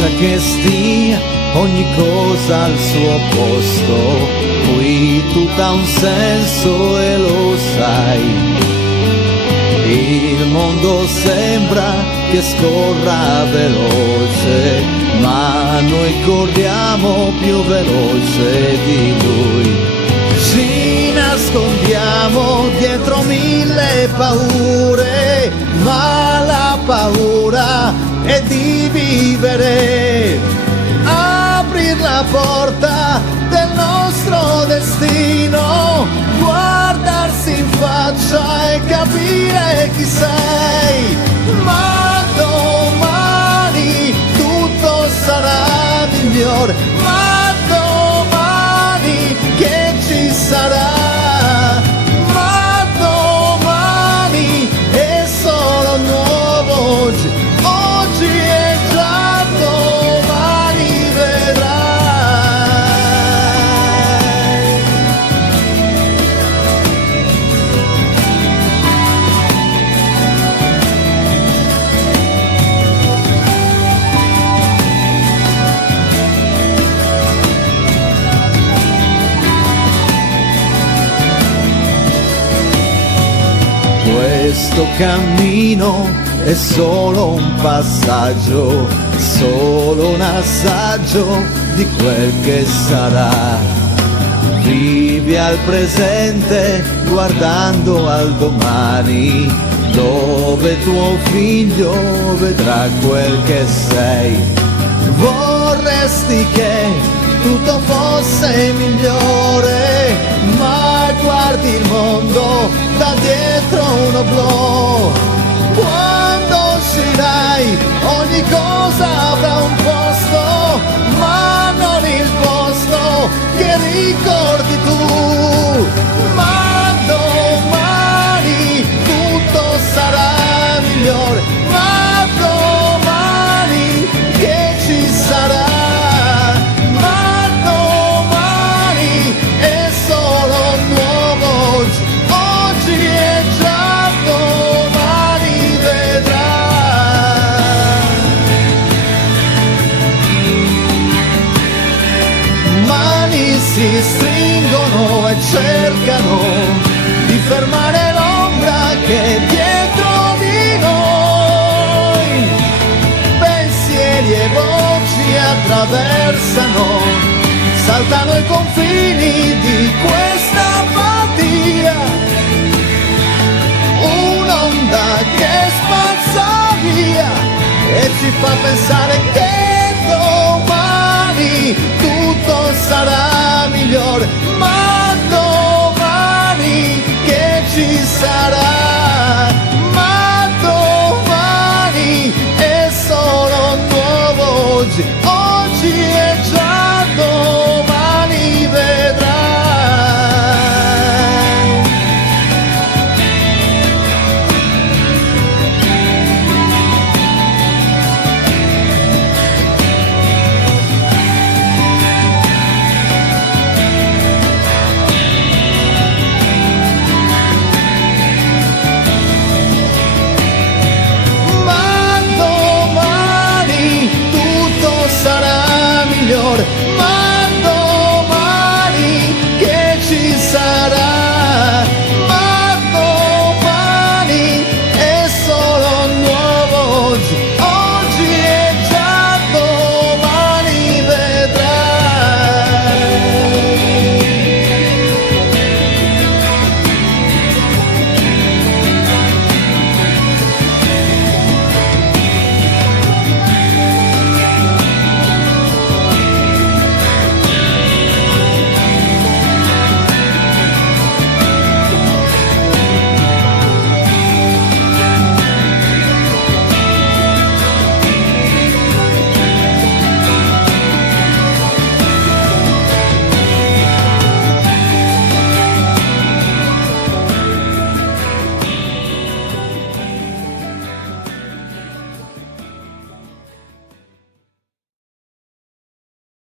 lascia che stia ogni cosa al suo posto, qui tutto ha un senso e lo sai. Il mondo sembra che scorra veloce, ma noi corriamo più veloce di lui. Ci nascondiamo dietro mille paure, ma la paura è di vivere. Aprir la porta del nostro destino, guardarsi in faccia e capire chi sei. Ma domani tutto sarà migliore, ma domani che ci sarà, ma domani è solo nuovo oggi, oggi è già domani vedrai. Questo cammino è solo un passaggio, solo un assaggio di quel che sarà. Vivi al presente guardando al domani, dove tuo figlio vedrà quel che sei. Vorresti che tutto fosse migliore, ma guardi il mondo da dietro un oblò. Quando uscirai ogni cosa avrà un posto, ma non il posto che ricordi tu. Ma domani tutto sarà migliore, ma domani che ci sarà. Si stringono e cercano di fermare l'ombra che è dietro di noi. Pensieri e voci attraversano, saltano i confini di questa